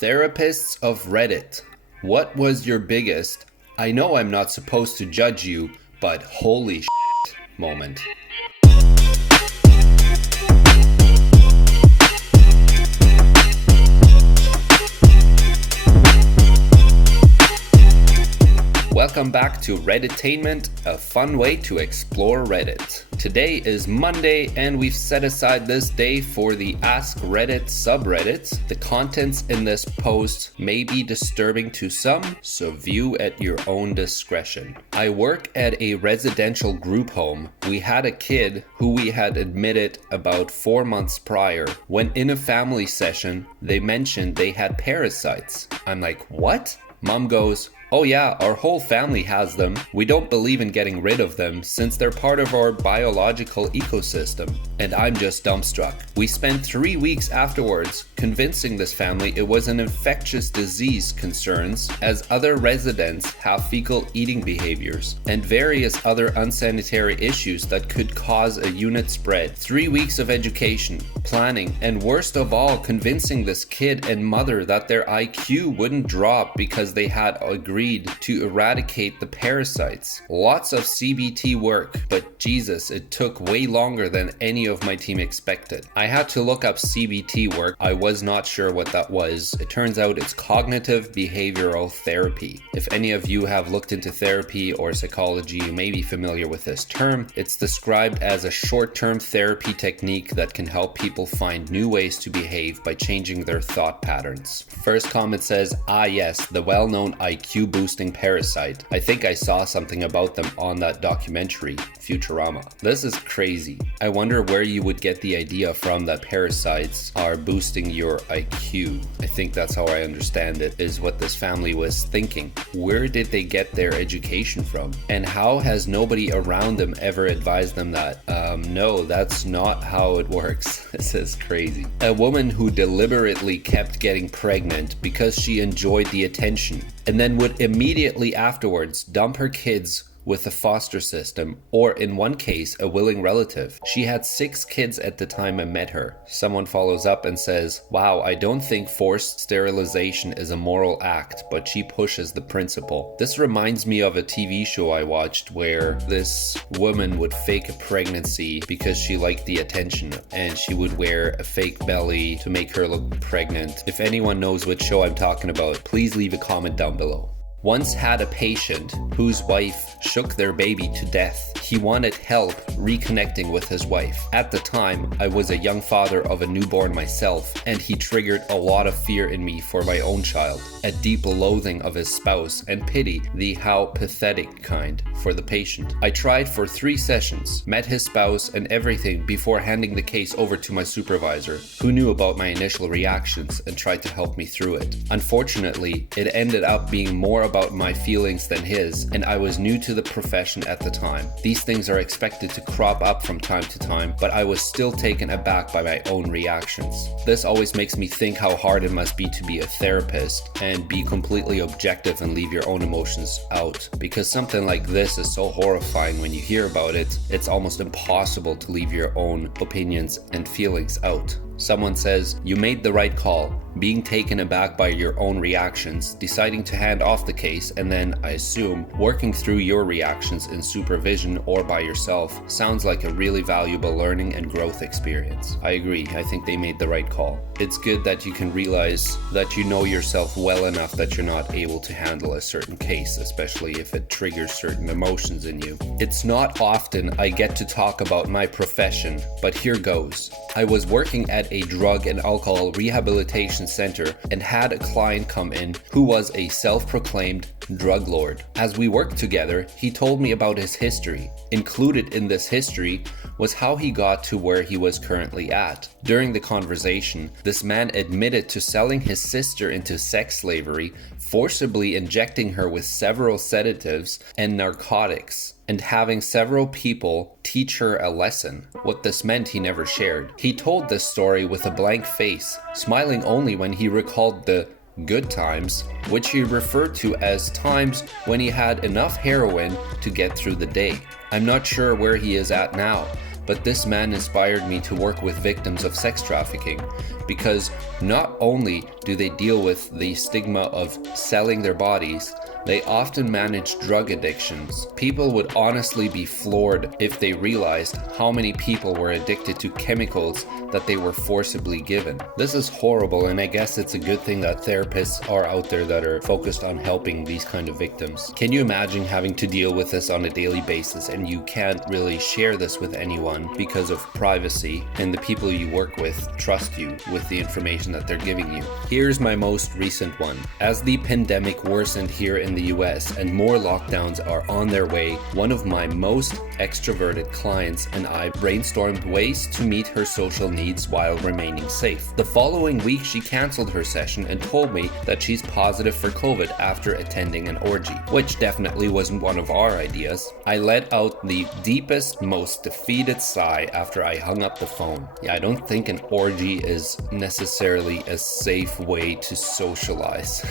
Therapists of Reddit, what was your biggest, I know I'm not supposed to judge you, but holy shit moment? Welcome back to Redditainment, a fun way to explore Reddit. Today is Monday and we've set aside this day for the AskReddit subreddit. The contents in this post may be disturbing to some, so view at your own discretion. I work at a residential group home. We had a kid who we had admitted about 4 months prior. When in a family session, they mentioned they had parasites. I'm like, what? Mom goes, oh yeah, our whole family has them. We don't believe in getting rid of them since they're part of our biological ecosystem. And I'm just dumbstruck. We spent 3 weeks afterwards convincing this family it was an infectious disease concerns, as other residents have fecal eating behaviors and various other unsanitary issues that could cause a unit spread. 3 weeks of education, planning, and worst of all, convincing this kid and mother that their IQ wouldn't drop because they had agreed to eradicate the parasites. Lots of CBT work, but Jesus, it took way longer than any of my team expected. I had to look up CBT work. I was not sure what that was. It turns out it's cognitive behavioral therapy. If any of you have looked into therapy or psychology, you may be familiar with this term. It's described as a short-term therapy technique that can help people find new ways to behave by changing their thought patterns. First comment says, ah yes, the well-known IQ boosting parasite. I think I saw something about them on that documentary, Futurama. This is crazy. I wonder where you would get the idea from that parasites are boosting your IQ. I think that's how I understand it, is what this family was thinking. Where did they get their education from? And how has nobody around them ever advised them that? No, that's not how it works. This is crazy. A woman who deliberately kept getting pregnant because she enjoyed the attention and then would immediately afterwards dump her kids with a foster system, or in one case, a willing relative. She had 6 kids at the time I met her. Someone follows up and says, wow, I don't think forced sterilization is a moral act, but she pushes the principle. This reminds me of a TV show I watched where this woman would fake a pregnancy because she liked the attention, and she would wear a fake belly to make her look pregnant. If anyone knows what show I'm talking about, please leave a comment down below. Once had a patient whose wife shook their baby to death. He wanted help reconnecting with his wife. At the time, I was a young father of a newborn myself, and he triggered a lot of fear in me for my own child, a deep loathing of his spouse, and pity, the how pathetic kind, for the patient. I tried for 3 sessions, met his spouse and everything before handing the case over to my supervisor, who knew about my initial reactions and tried to help me through it. Unfortunately, it ended up being more about my feelings than his, and I was new to the profession at the time. These things are expected to crop up from time to time, but I was still taken aback by my own reactions. This always makes me think how hard it must be to be a therapist and be completely objective and leave your own emotions out, because something like this is so horrifying when you hear about it. It's almost impossible to leave your own opinions and feelings out. Someone says, you made the right call, being taken aback by your own reactions, deciding to hand off the case, and then, I assume, working through your reactions in supervision or by yourself sounds like a really valuable learning and growth experience. I agree, I think they made the right call. It's good that you can realize that you know yourself well enough that you're not able to handle a certain case, especially if it triggers certain emotions in you. It's not often I get to talk about my profession, but here goes. I was working at a drug and alcohol rehabilitation center and had a client come in who was a self-proclaimed drug lord. As we worked together, he told me about his history. Included in this history was how he got to where he was currently at. During the conversation, this man admitted to selling his sister into sex slavery, forcibly injecting her with several sedatives and narcotics, and having several people teach her a lesson. What this meant he never shared. He told this story with a blank face, smiling only when he recalled the good times, which he referred to as times when he had enough heroin to get through the day. I'm not sure where he is at now, but this man inspired me to work with victims of sex trafficking, because not only do they deal with the stigma of selling their bodies, they often manage drug addictions. People would honestly be floored if they realized how many people were addicted to chemicals that they were forcibly given. This is horrible, and I guess it's a good thing that therapists are out there that are focused on helping these kind of victims. Can you imagine having to deal with this on a daily basis and you can't really share this with anyone because of privacy, and the people you work with trust you with the information that they're giving you? Here's my most recent one. As the pandemic worsened here in the US and more lockdowns are on their way, one of my most extroverted clients and I brainstormed ways to meet her social needs while remaining safe. The following week, she canceled her session and told me that she's positive for COVID after attending an orgy, which definitely wasn't one of our ideas. I let out the deepest, most defeated sigh after I hung up the phone. Yeah, I don't think an orgy is necessarily a safe way to socialize.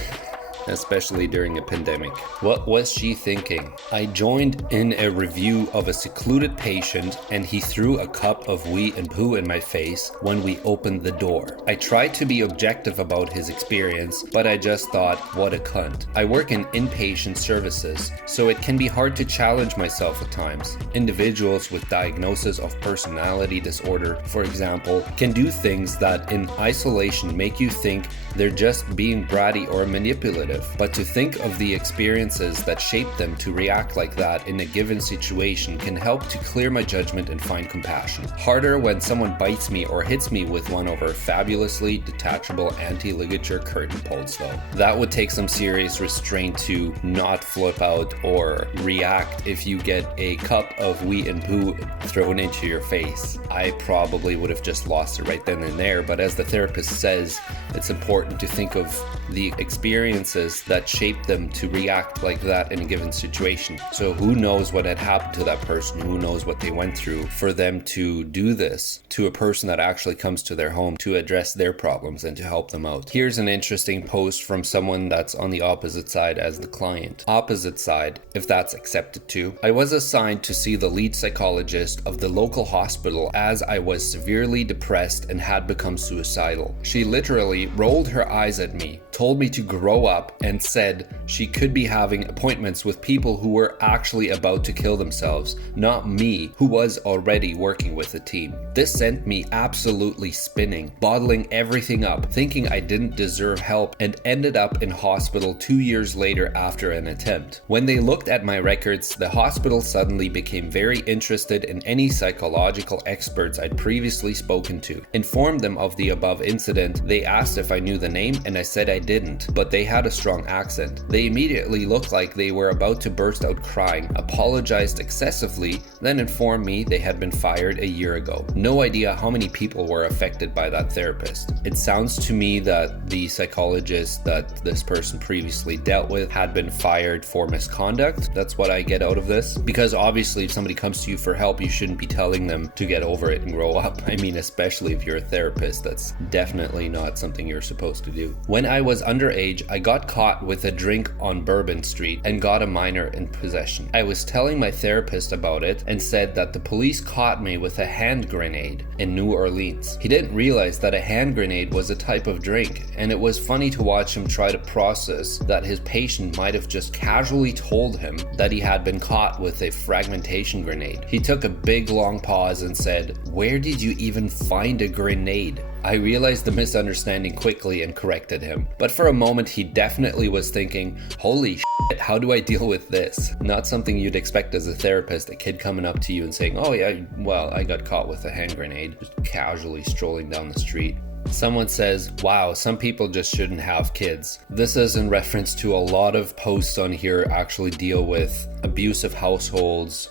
Especially during a pandemic. What was she thinking? I joined in a review of a secluded patient and he threw a cup of wee and poo in my face when we opened the door. I tried to be objective about his experience, but I just thought, what a cunt. I work in inpatient services, so it can be hard to challenge myself at times. Individuals with diagnosis of personality disorder, for example, can do things that in isolation make you think they're just being bratty or manipulative. But to think of the experiences that shaped them to react like that in a given situation can help to clear my judgment and find compassion. Harder when someone bites me or hits me with one of our fabulously detachable anti-ligature curtain poles though. That would take some serious restraint to not flip out or react if you get a cup of wee and poo thrown into your face. I probably would have just lost it right then and there, but as the therapist says, it's important to think of the experiences that shaped them to react like that in a given situation. So who knows what had happened to that person, who knows what they went through for them to do this to a person that actually comes to their home to address their problems and to help them out. Here's an interesting post from someone that's on the opposite side as the client. Opposite side, if that's accepted too. I was assigned to see the lead psychologist of the local hospital as I was severely depressed and had become suicidal. She literally rolled her eyes at me, told me to grow up, and said she could be having appointments with people who were actually about to kill themselves, not me, who was already working with the team. This sent me absolutely spinning, bottling everything up, thinking I didn't deserve help, and ended up in hospital 2 years later after an attempt. When they looked at my records, the hospital suddenly became very interested in any psychological experts I'd previously spoken to. Informed them of the above incident, they asked if I knew the name, and I said I didn't, but they had a strong accent. They immediately looked like they were about to burst out crying, apologized excessively, then informed me they had been fired a year ago. No idea how many people were affected by that therapist. It sounds to me that the psychologist that this person previously dealt with had been fired for misconduct. That's what I get out of this. Because obviously if somebody comes to you for help, you shouldn't be telling them to get over it and grow up. I mean, especially if you're a therapist, that's definitely not something you're supposed to do. When I was underage, I got caught with a drink on Bourbon Street and got a minor in possession. I was telling my therapist about it and said that the police caught me with a hand grenade in New Orleans. He didn't realize that a hand grenade was a type of drink, and it was funny to watch him try to process that his patient might have just casually told him that he had been caught with a fragmentation grenade. He took a big long pause and said, "Where did you even find a grenade?" I realized the misunderstanding quickly and corrected him. But for a moment he definitely was thinking, holy shit, how do I deal with this? Not something you'd expect as a therapist, a kid coming up to you and saying, oh yeah, well, I got caught with a hand grenade, just casually strolling down the street. Someone says, wow, some people just shouldn't have kids. This is in reference to a lot of posts on here actually deal with abusive households,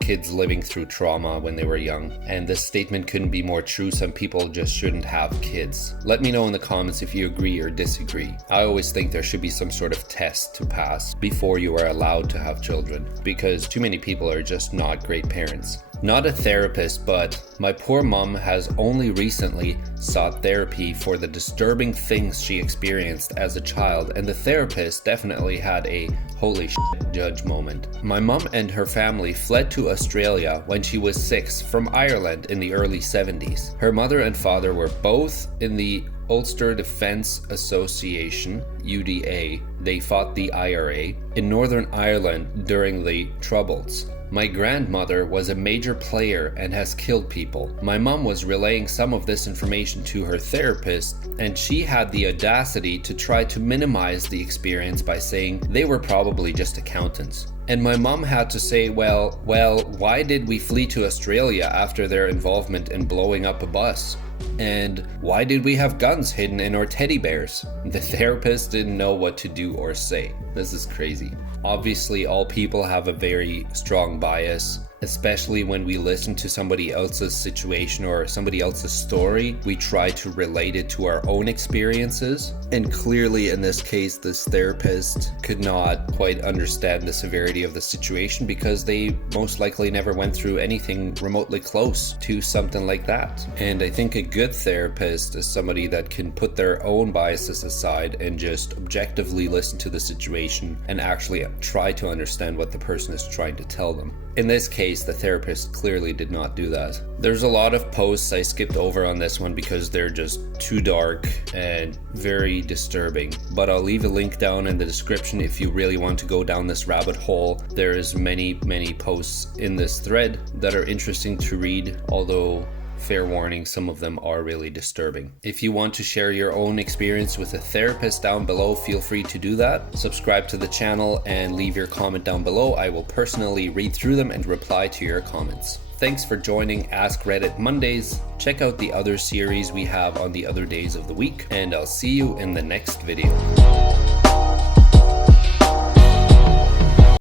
kids living through trauma when they were young. And this statement couldn't be more true. Some people just shouldn't have kids. Let me know in the comments if you agree or disagree. I always think there should be some sort of test to pass before you are allowed to have children, because too many people are just not great parents. Not a therapist, but my poor mom has only recently sought therapy for the disturbing things she experienced as a child, and the therapist definitely had a holy shit judge moment. My mom and her family fled to Australia when she was 6 from Ireland in the early 70s. Her mother and father were both in the Ulster Defence Association, UDA. They fought the IRA in Northern Ireland during the Troubles. My grandmother was a major player and has killed people. My mom was relaying some of this information to her therapist, and she had the audacity to try to minimize the experience by saying they were probably just accountants. And my mom had to say, well, why did we flee to Australia after their involvement in blowing up a bus? And why did we have guns hidden in our teddy bears? The therapist didn't know what to do or say. This is crazy. Obviously, all people have a very strong bias, especially when we listen to somebody else's situation or somebody else's story. We try to relate it to our own experiences. And clearly in this case, this therapist could not quite understand the severity of the situation because they most likely never went through anything remotely close to something like that. And I think a good therapist is somebody that can put their own biases aside and just objectively listen to the situation and actually try to understand what the person is trying to tell them. In this case, the therapist clearly did not do that. There's a lot of posts I skipped over on this one because they're just too dark and very disturbing. But I'll leave a link down in the description if you really want to go down this rabbit hole. There is many posts in this thread that are interesting to read, although fair warning, some of them are really disturbing. If you want to share your own experience with a therapist down below, feel free to do that. Subscribe to the channel and leave your comment down below. I will personally read through them and reply to your comments. Thanks for joining Ask Reddit Mondays. Check out the other series we have on the other days of the week, and I'll see you in the next video.